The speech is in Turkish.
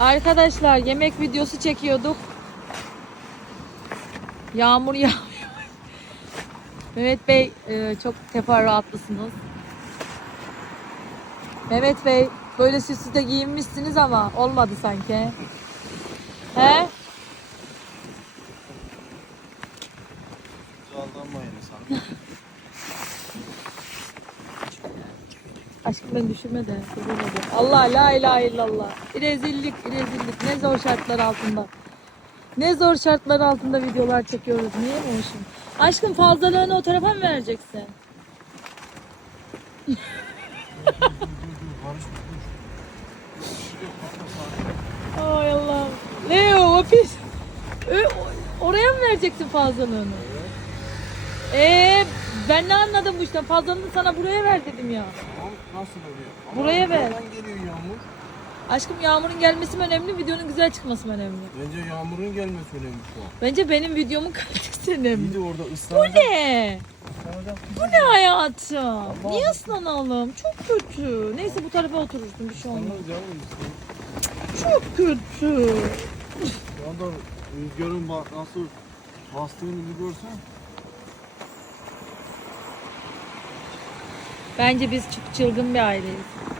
Arkadaşlar yemek videosu çekiyorduk. Yağmur yağıyor. Mehmet Bey e, çok teferruatlısınız. Mehmet Bey böyle süslü de giyinmişsiniz ama olmadı sanki. He? Aldanmayın sen. Aşkım beni düşürme de. Allah la ilahe illallah. Rezillik, rezillik. Ne zor şartlar altında. Ne zor şartlar altında videolar çekiyoruz. Niye olsun? Aşkım fazlalığını o tarafa mı vereceksin? Ay Allah. Leo o pis. Ö, o- oraya mı vereceksin fazlalığını? Ee, ben ne anladım bu işten? Fazlalığını sana buraya ver dedim ya. Nasıl oluyor? Buraya ver. Nereden geliyor yağmur? Aşkım yağmurun gelmesi mi önemli, videonun güzel çıkması mı önemli? Bence yağmurun gelmesi önemli şu an. Bence benim videomun kalitesi İyi önemli. de orada Bu ıslanacak. ne? ıslanacak. Bu ne hayatım? Niye ıslanalım? Çok kötü. Neyse bu tarafa oturursun bir şey olmaz. Çok kötü. Şu anda rüzgarın bak nasıl bastığını bir görsen. Bence biz çok çılgın bir aileyiz.